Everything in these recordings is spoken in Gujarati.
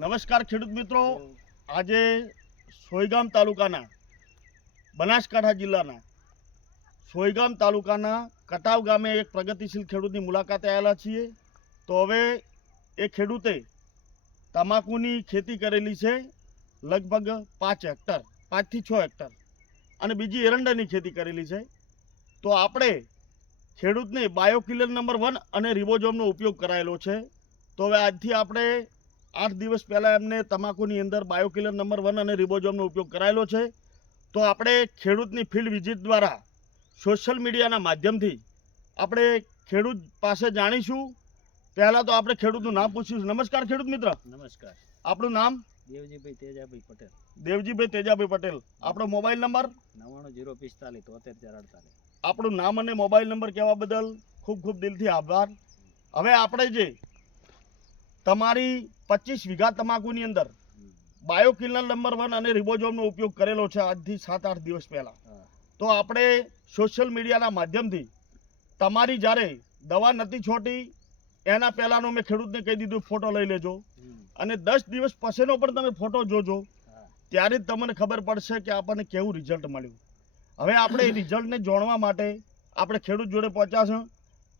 નમસ્કાર ખેડૂત મિત્રો, આજે સોયગામ તાલુકાના બનાસકાંઠા જિલ્લાના સોયગામ તાલુકાના કટાવ ગામે એક પ્રગતિશીલ ખેડૂતની મુલાકાતે આવેલા છીએ. તો હવે એ ખેડૂતે તમાકુની ખેતી કરેલી છે લગભગ 5 હેક્ટર, 5 થી 6 હેક્ટર, અને બીજી એરંડાની ખેતી કરેલી છે. તો આપણે ખેડૂતને બાયોકિલર નંબર 1 અને રિબોઝોમનો ઉપયોગ કરાયેલો છે. તો હવે આજથી આપણે 8 દિવસ પહેલાં એમને તમાકુની અંદર બાયોકિલર નંબર 1 અને રિબોઝોમનો ઉપયોગ કરાયેલો છે. તો આપણે ખેડૂતની ફિલ્ડ વિઝિટ દ્વારા સોશિયલ મીડિયાના માધ્યમથી આપણે ખેડૂત પાસે જાણીશું. પહેલાં તો આપણે ખેડૂતનું નામ પૂછીશું. નમસ્કાર ખેડૂત મિત્ર. નમસ્કાર. આપણું નામ? દેવજીભાઈ તેજાભાઈ પટેલ. દેવજીભાઈ તેજાભાઈ પટેલ. આપણો મોબાઈલ નંબર? 9045434448. આપણું નામ અને મોબાઈલ નંબર કહેવા બદલ ખૂબ ખૂબ દિલથી આભાર. હવે આપણે જે તમારી 25 વીઘા તમાકુની અંદર બાયોકિલર નંબર 1 અને રિબોઝોમનો ઉપયોગ કરેલો છે આજથી 7-8 દિવસ પહેલાં. તો આપણે સોશિયલ મીડિયાના માધ્યમથી તમારી જ્યારે દવા નથી છોટી એના પહેલાંનો મેં ખેડૂતને કહી દીધું ફોટો લઈ લેજો, અને 10 દિવસ પછીનો પણ તમે ફોટો જોજો, ત્યારે જ તમને ખબર પડશે કે આપણને કેવું રિઝલ્ટ મળ્યું. હવે આપણે એ રિઝલ્ટને જાણવા માટે આપણે ખેડૂત જોડે પહોંચ્યા છે.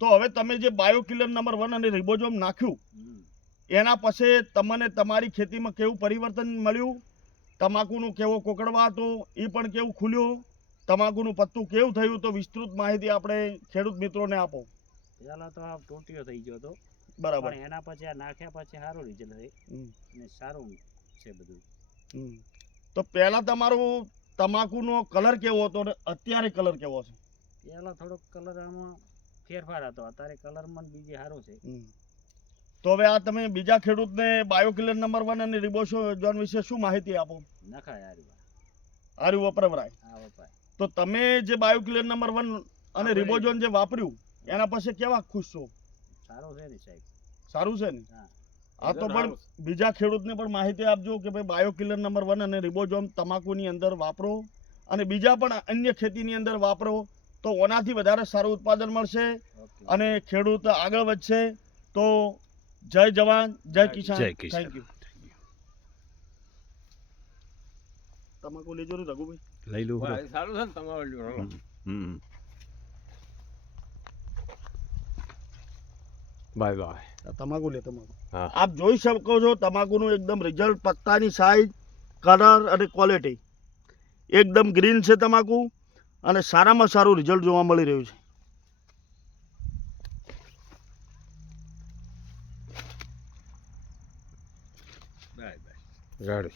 તો હવે તમે જે બાયોકિલર નંબર 1 અને રિબોઝોમ નાખ્યું એના પછી તમને તમારી ખેતીમાં કેવું પરિવર્તન મળ્યું, તમાકુનું કેવો કોકડવા હતો એ પણ કેવું ખુલ્યું, તમાકુનું પત્તું કેવું થયું, તો વિસ્તૃત માહિતી આપણે ખેડૂત મિત્રોને આપો. પહેલા તો આ ટોટીઓ થઈ ગયો હતો, બરાબર. પણ એના પછી આ નાખ્યા પછી સારું રિઝલ્ટ છે અને સારું છે બધું. તો પહેલા તમારું તમાકુનો કલર કેવો હતો ને અત્યારે કલર કેવો છે? પહેલા થોડોક કલર આમાં ફેરફાર હતો, અત્યારે કલરમાં બીજી સારું છે. તો હવે આ તમે બીજા ખેડૂતને બાયોકિલર નંબર 1 અને રિબોઝોમ વિશે શું માહિતી આપો? નખાય આર્યું વપરાય. આ વપાય. તો તમે જે બાયોકિલર નંબર 1 અને રિબોઝોમ જે વાપર્યું એના પછી કેવા ખુશ છો? સારું છે ને સાહેબ? સારું છે ને? હા. આ તો પણ બીજા ખેડૂતને પણ માહિતી આપજો કે ભાઈ બાયોકિલર નંબર 1 અને રિબોઝોમ તમાકુની અંદર વાપરો, અને બીજા પણ અન્ય ખેતીની અંદર વાપરો, તો ઓનાથી વધારે સારું ઉત્પાદન મળશે અને ખેડૂત આગળ વધશે. તો જય જવાન, જય કિસાન. Thank you. તમાકુ લેજો ને રઘુભાઈ. લઈ લઉં. સારું છે ને તમારું? Bye bye. તમાકુ લે તમાકુ. હા. આપ જોઈ શકો છો તમાકુનું એકદમ રિઝલ્ટ, પત્તાની સાઈઝ, કલર અને ક્વોલિટી એકદમ ગ્રીન છે તમાકુ, અને સારામાં સારું રિઝલ્ટ જોવા મળી રહ્યું છે. રેડી.